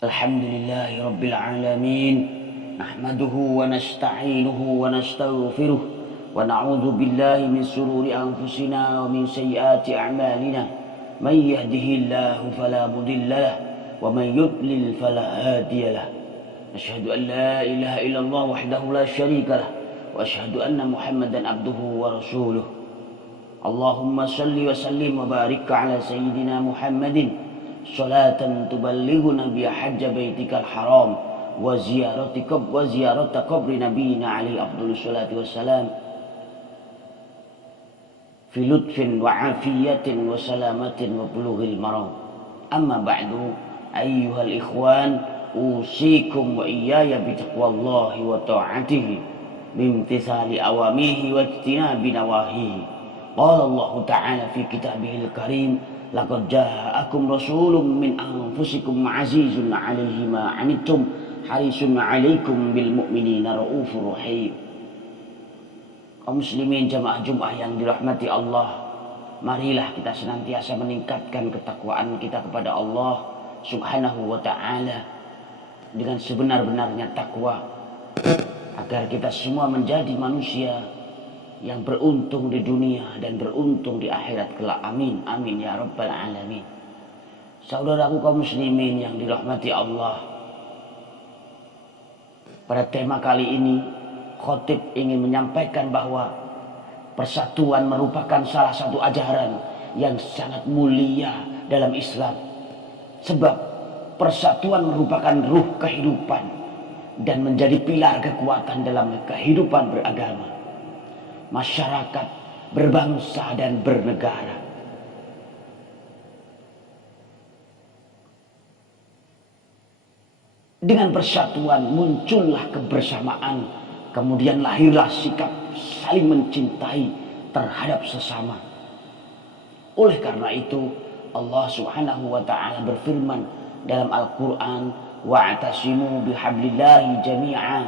Alhamdulillahi Rabbil Alamin. Nahmaduhu wa nasta'inuhu wa nastaghfiruh. Wa na'udzu billahi min sururi anfusina wa min sayyiati a'malina. Man yahdihillahu fala mudilla lahu wa man yudlil fala hadiya lahu. Asyhadu an la ilaha illallah wahdahu la syarika lahu wa asyhadu anna Muhammadan abduhu wa rasuluh. Allahumma salli wa sallim wa barik ala sayyidina Muhammadin salatan tuballighuna biha hajja baitikal haram wa ziyarata qabri nabiyina alaihi afdhalus salatu wassalam fi lutfin wa afiyatin wa salamatin wa bulughil maram. Amma ba'du, ayyuhal ikhwan, usikum wa iyaya bitaqwallahi wa ta'atihi bimtithali awamihi wa ijtinabi nawahihi. Qala Allah ta'ala fi kitabihil karim, laqad ja'akum rasulun min anfusikum azizun 'alaihi ma 'anittum harisun 'alaikum bil mu'minina raufur rahim. Kaum muslimin jamaah Jumat yang dirahmati Allah, marilah kita senantiasa meningkatkan ketakwaan kita kepada Allah Subhanahu wa ta'ala dengan sebenar-benarnya takwa, agar kita semua menjadi manusia yang beruntung di dunia dan beruntung di akhirat kelak. Amin, amin ya rabbal alamin. Saudaraku kaum muslimin yang dirahmati Allah, pada tema kali ini khotib ingin menyampaikan bahwa persatuan merupakan salah satu ajaran yang sangat mulia dalam Islam. Sebab persatuan merupakan ruh kehidupan dan menjadi pilar kekuatan dalam kehidupan beragama, masyarakat, berbangsa dan bernegara. Dengan persatuan muncullah kebersamaan, kemudian lahirlah sikap saling mencintai terhadap sesama. Oleh karena itu Allah Subhanahu wa ta'ala berfirman dalam Al-Quran, wa'tasimu bihablillahi jami'a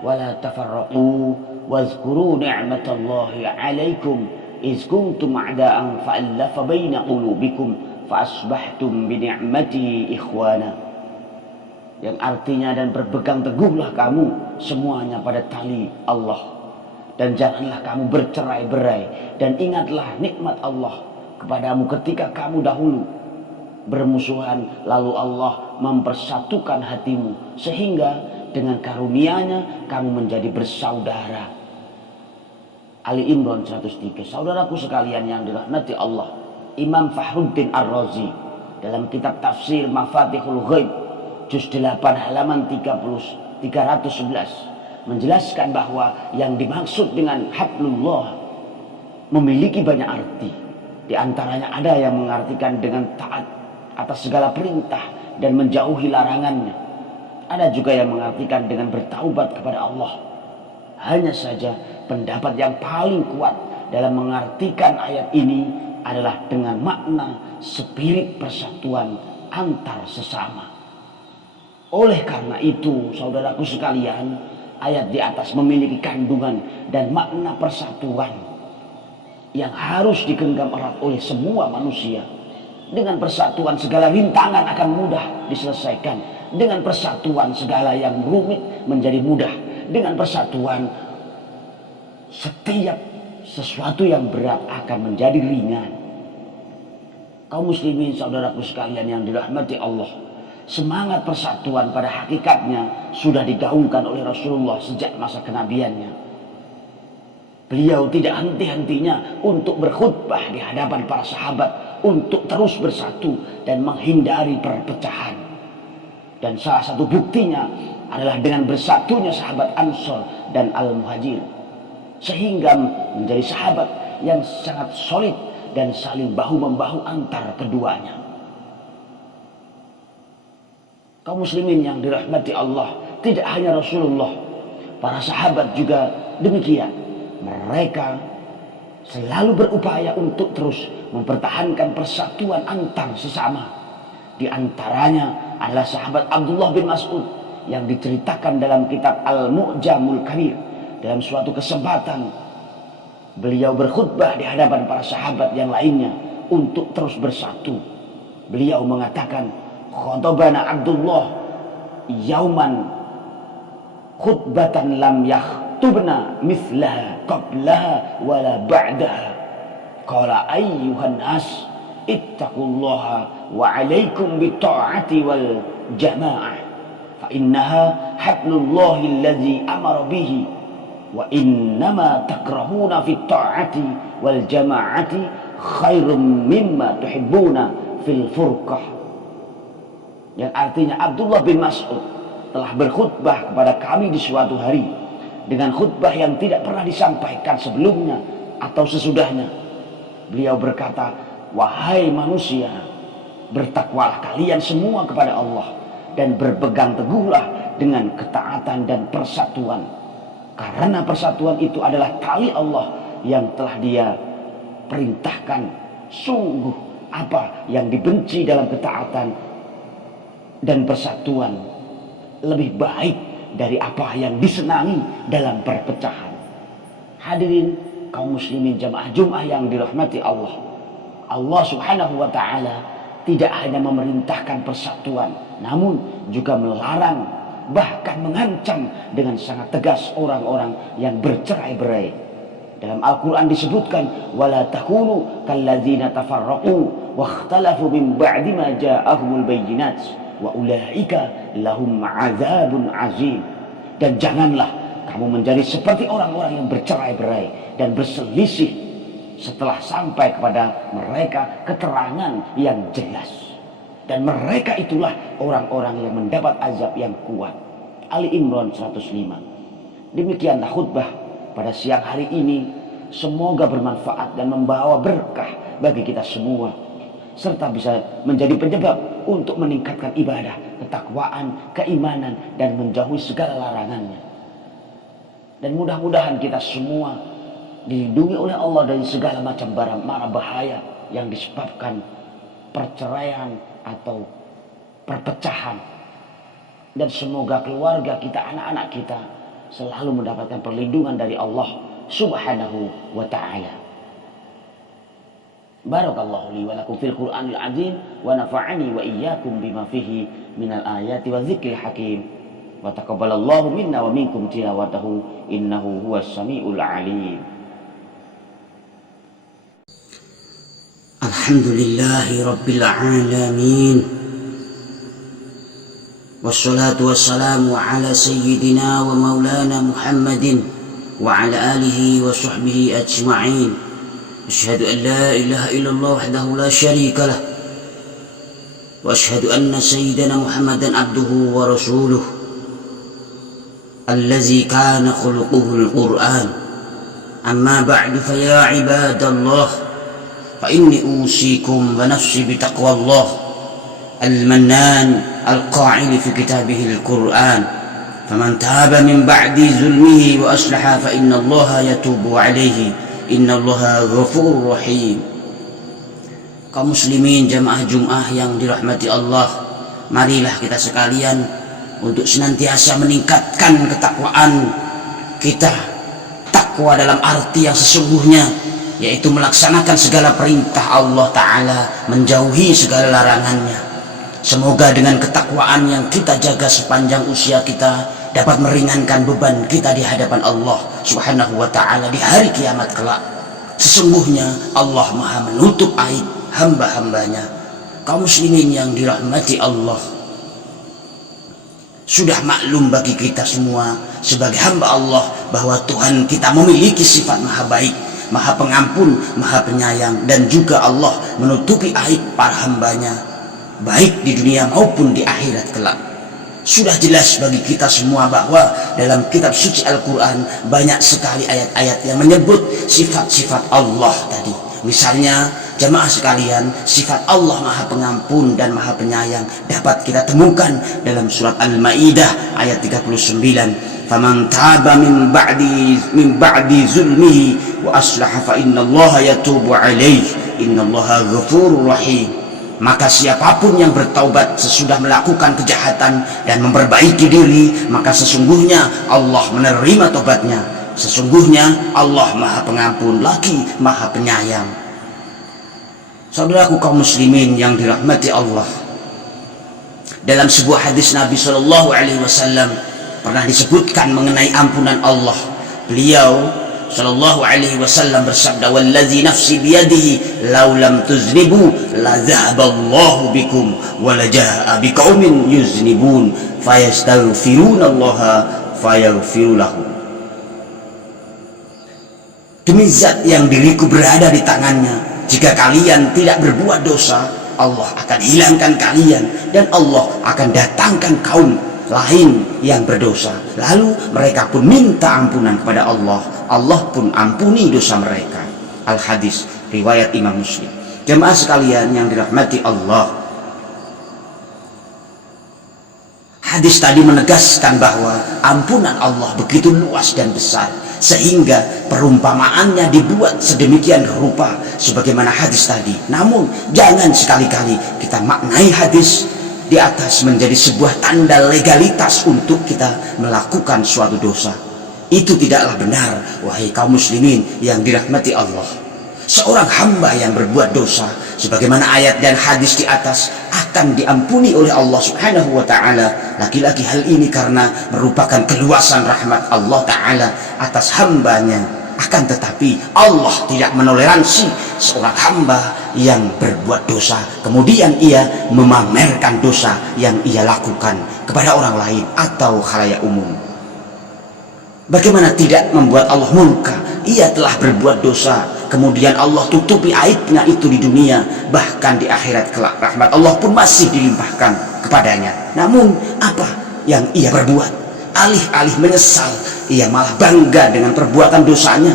wa la tafarraqu wazkuru ni'matallahi 'alaikum iz kuntum a'da'an fa'alafa baina qulubikum fa asbahtum bi ni'matihi ikhwana. Yang artinya, dan berpegang teguhlah kamu semuanya pada tali Allah, dan janganlah kamu bercerai-berai, dan ingatlah nikmat Allah kepadamu ketika kamu dahulu bermusuhan, lalu Allah mempersatukan hatimu sehingga dengan karunia-Nya kamu menjadi bersaudara. Ali Imran 103. Saudaraku sekalian yang dirahmati Allah, Imam Fakhruddin Ar-Razi dalam kitab tafsir Mafatihul Ghaib juz 8 halaman 311 menjelaskan bahwa yang dimaksud dengan hablullah memiliki banyak arti. Di antaranya ada yang mengartikan dengan taat atas segala perintah dan menjauhi larangannya. Ada juga yang mengartikan dengan bertaubat kepada Allah. Hanya saja pendapat yang paling kuat dalam mengartikan ayat ini adalah dengan makna spirit persatuan antar sesama. Oleh karena itu, saudaraku sekalian, ayat di atas memiliki kandungan dan makna persatuan yang harus digenggam erat oleh semua manusia. Dengan persatuan segala rintangan akan mudah diselesaikan. Dengan persatuan segala yang rumit menjadi mudah. Dengan persatuan setiap sesuatu yang berat akan menjadi ringan. Kaum muslimin saudaraku sekalian yang dirahmati Allah, semangat persatuan pada hakikatnya sudah digaungkan oleh Rasulullah sejak masa kenabiannya. Beliau tidak henti-hentinya untuk berkhutbah di hadapan para sahabat untuk terus bersatu dan menghindari perpecahan. Dan salah satu buktinya adalah dengan bersatunya sahabat Ansor dan Al-Muhajir, sehingga menjadi sahabat yang sangat solid dan saling bahu-membahu antar keduanya. Kaum muslimin yang dirahmati Allah, tidak hanya Rasulullah, para sahabat juga demikian. Mereka selalu berupaya untuk terus mempertahankan persatuan antar sesama. Di antaranya adalah sahabat Abdullah bin Mas'ud yang diceritakan dalam kitab Al-Mu'jamul Kabir. Dalam suatu kesempatan beliau berkhutbah di hadapan para sahabat yang lainnya untuk terus bersatu. Beliau mengatakan, "Khatabana Abdullah yauman khutbatan lam yakhtubna mithlaha qablaha wala ba'daha. Qala ayyuhan nas ittaqullaha wa alaikum bitta'ati wal jamaah fa innaha hablullahi alladzi amara bihi wa innama takrahuna fit ta'ati wal jamaati khairum mimma tuhibbuna fil furqah. Yang artinya Abdullah bin Mas'ud telah berkhutbah kepada kami di suatu hari dengan khutbah yang tidak pernah disampaikan sebelumnya atau sesudahnya. Beliau berkata, wahai manusia, bertakwalah kalian semua kepada Allah dan berpegang teguhlah dengan ketaatan dan persatuan, karena persatuan itu adalah tali Allah yang telah Dia perintahkan. Sungguh apa yang dibenci dalam ketaatan dan persatuan lebih baik dari apa yang disenangi dalam perpecahan. Hadirin kaum muslimin jamaah Jumat yang dirahmati Allah. Allah Subhanahu wa taala tidak hanya memerintahkan persatuan, namun juga melarang, bahkan mengancam dengan sangat tegas orang-orang yang bercerai-berai. Dalam Al-Qur'an disebutkan, wala takunu kalladzina tafarraqu wakhtalafu min ba'di ma ja'ahumul bayyinat wa ulaika lahum 'adzabun 'azim. Dan janganlah kamu menjadi seperti orang-orang yang bercerai-berai dan berselisih setelah sampai kepada mereka keterangan yang jelas. Dan mereka itulah orang-orang yang mendapat azab yang kuat. Ali Imran 105. Demikianlah khutbah pada siang hari ini. Semoga bermanfaat dan membawa berkah bagi kita semua, serta bisa menjadi penyebab untuk meningkatkan ibadah, ketakwaan, keimanan, dan menjauhi segala larangannya. Dan mudah-mudahan kita semua dilindungi oleh Allah dari segala macam mara bahaya yang disebabkan perceraian atau perpecahan. Dan semoga keluarga kita, anak-anak kita selalu mendapatkan perlindungan dari Allah Subhanahu wa ta'ala. Barakallahu li wa lakum fil Qur'anil azim wa nafa'ani wa iyyakum bima fihi minal ayati wa dzikril hakim wa taqabbalallahu minna wa minkum tilawatahu innahu huwas samiul alim. Alhamdulillahi rabbil alamin. Wassalatu wassalamu ala sayyidina wa maulana Muhammadin wa ala alihi wa sahbihi ajma'in. Asyhadu an la ilaha illallah wahdahu la syarika lah wa asyhadu anna sayyidana Muhammadan abduhu wa rasuluh allazi kana khuluquhu al-Qur'an. Amma ba'du fa ya ibadallah fa inni usikum wa nafsi bi taqwallah al-mannan al-qa'il fi kitabih al-Qur'an. فمن تاب من بعد ظلمه وأصلح فإن الله يتوب عليه إن الله غفور رحيم. Kaum muslimin jamaah Jumat yang dirahmati Allah, marilah kita sekalian untuk senantiasa meningkatkan ketakwaan kita. Takwa dalam arti yang sesungguhnya, yaitu melaksanakan segala perintah Allah Ta'ala, menjauhi segala larangannya. Semoga dengan ketakwaan yang kita jaga sepanjang usia kita dapat meringankan beban kita di hadapan Allah Subhanahu wa ta'ala di hari kiamat kelak. Sesungguhnya Allah Maha menutup aib hamba-hambanya. Kaum muslimin yang dirahmati Allah, sudah maklum bagi kita semua sebagai hamba Allah bahwa Tuhan kita memiliki sifat maha baik, maha pengampun, maha penyayang, dan juga Allah menutupi aib para hambanya baik di dunia maupun di akhirat kelak. Sudah jelas bagi kita semua bahwa dalam kitab suci Al-Quran banyak sekali ayat-ayat yang menyebut sifat-sifat Allah tadi. Misalnya jamaah sekalian, sifat Allah maha pengampun dan maha penyayang dapat kita temukan dalam surat Al-Ma'idah ayat 39. Faman taba min ba'di zulmihi wa aslaha fa innallaha yatubu alaihi innallaha ghafurur rahim. Maka siapapun yang bertaubat sesudah melakukan kejahatan dan memperbaiki diri, maka sesungguhnya Allah menerima taubatnya. Sesungguhnya Allah maha pengampun lagi maha penyayang. Saudaraku kaum muslimin yang dirahmati Allah, Dalam sebuah hadis Nabi Shallallahu Alaihi Wasallam pernah disebutkan mengenai ampunan Allah. Beliau Shallallahu Alaihi Wasallam bersabda, "Wallazi nafsi biyadihi, lau lam tuznibu, la zahaballahu bikum, wa la jaa biqaumin yuznibun, fayastaghfirunallaha fayaghfiru lahum." Demi zat yang diriku berada di tangannya, jika kalian tidak berbuat dosa, Allah akan hilangkan kalian dan Allah akan datangkan kaum lain yang berdosa, lalu mereka pun minta ampunan kepada Allah, Allah pun ampuni dosa mereka. Al-Hadis riwayat Imam Muslim. Jemaah sekalian yang dirahmati Allah, hadis tadi menegaskan bahwa ampunan Allah begitu luas dan besar, sehingga perumpamaannya dibuat sedemikian rupa sebagaimana hadis tadi. Namun jangan sekali-kali kita maknai hadis di atas menjadi sebuah tanda legalitas untuk kita melakukan suatu dosa. Itu tidaklah benar, wahai kaum muslimin yang dirahmati Allah. Seorang hamba yang berbuat dosa, sebagaimana ayat dan hadis di atas, akan diampuni oleh Allah Subhanahu wa ta'ala. Lagi-lagi hal ini karena merupakan keluasan rahmat Allah ta'ala atas hambanya. Akan tetapi Allah tidak menoleransi seorang hamba yang berbuat dosa kemudian ia memamerkan dosa yang ia lakukan kepada orang lain atau khalayak umum. Bagaimana tidak membuat Allah murka? Ia telah berbuat dosa, kemudian Allah tutupi aibnya itu di dunia, bahkan di akhirat kelak rahmat Allah pun masih dilimpahkan kepadanya. Namun apa yang ia berbuat? Alih-alih menyesal, ia malah bangga dengan perbuatan dosanya.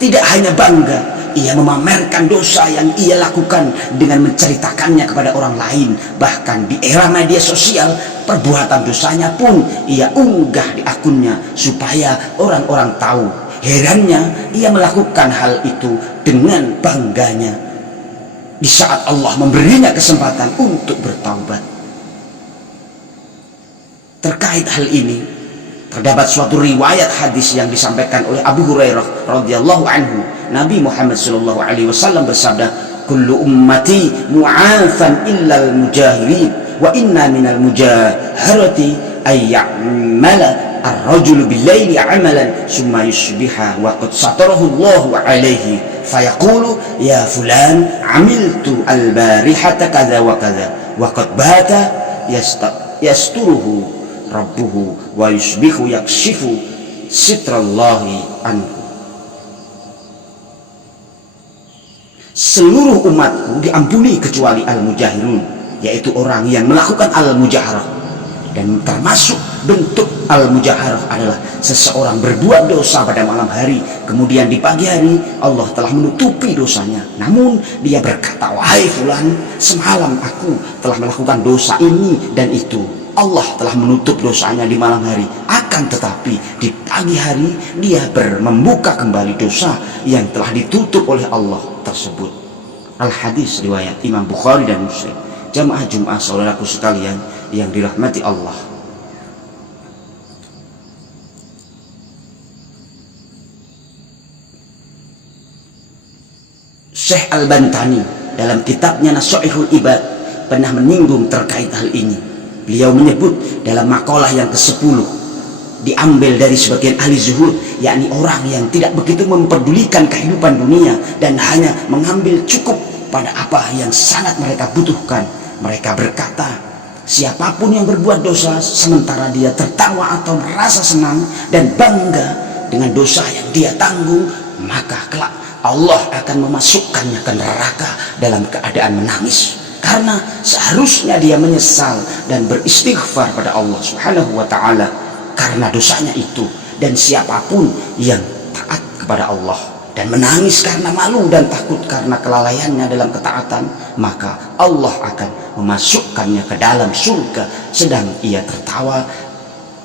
Tidak hanya bangga, ia memamerkan dosa yang ia lakukan dengan menceritakannya kepada orang lain. Bahkan di era media sosial, perbuatan dosanya pun ia unggah di akunnya supaya orang-orang tahu. Herannya, ia melakukan hal itu dengan bangganya di saat Allah memberinya kesempatan untuk bertaubat. Terkait hal ini, terdapat suatu riwayat hadis yang disampaikan oleh Abu Hurairah radhiyallahu anhu. Nabi Muhammad sallallahu alaihi wasallam bersabda, "Kullu ummati mu'afan illal mujahirin, wa inna minal mujaharati ay ya'mala ar-rajulu bil-laili 'amalan summa yusbiha wa qad satarahu Allahu alaihi fayaqulu ya fulan 'amiltu al-barihata kadza wa kadza wa qad bata yasturuhu rabbuhu wa yusbihu yakshifu sitrallahi anhu." Seluruh umatku diampuni kecuali al-mujahirun, yaitu orang yang melakukan al-mujaharah. Dan termasuk bentuk al-mujaharah adalah seseorang berbuat dosa pada malam hari, kemudian di pagi hari Allah telah menutupi dosanya, namun dia berkata, "Wahai fulan, semalam aku telah melakukan dosa ini dan itu." Allah telah menutup dosanya di malam hari, akan tetapi di pagi hari dia membuka kembali dosa yang telah ditutup oleh Allah tersebut. Al-Hadis riwayat Imam Bukhari dan Muslim. Jamaah Jumat saudaraku sekalian yang dirahmati Allah, Syekh Al-Bantani dalam kitabnya Nasaihul Ibad pernah menyinggung terkait hal ini. Beliau menyebut dalam makalah yang ke-10, diambil dari sebagian ahli zuhud, yakni orang yang tidak begitu memperdulikan kehidupan dunia dan hanya mengambil cukup pada apa yang sangat mereka butuhkan. Mereka berkata, siapapun yang berbuat dosa sementara dia tertawa atau merasa senang dan bangga dengan dosa yang dia tanggung, maka kelak Allah akan memasukkannya ke neraka dalam keadaan menangis. Karena seharusnya dia menyesal dan beristighfar pada Allah Subhanahu wa ta'ala karena dosanya itu. Dan siapapun yang taat kepada Allah dan menangis karena malu dan takut karena kelalaiannya dalam ketaatan, maka Allah akan memasukkannya ke dalam surga sedang ia tertawa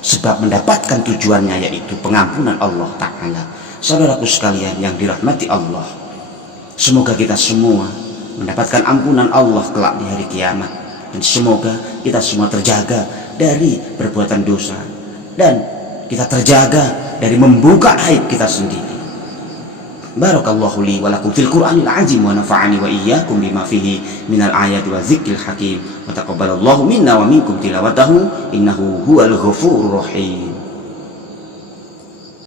sebab mendapatkan tujuannya, yaitu pengampunan Allah ta'ala. Saudaraku sekalian yang dirahmati Allah, semoga kita semua mendapatkan ampunan Allah kelak di hari kiamat, dan semoga kita semua terjaga dari perbuatan dosa dan kita terjaga dari membuka aib kita sendiri. Barakallahu li wa lakum fil Qur'anil azim wa nafa'ani wa iyyakum bima fihi minal ayati wa dzikril hakim wa taqabbalallahu minna wa minkum tilawatahu innahu huwal ghafurur rahim.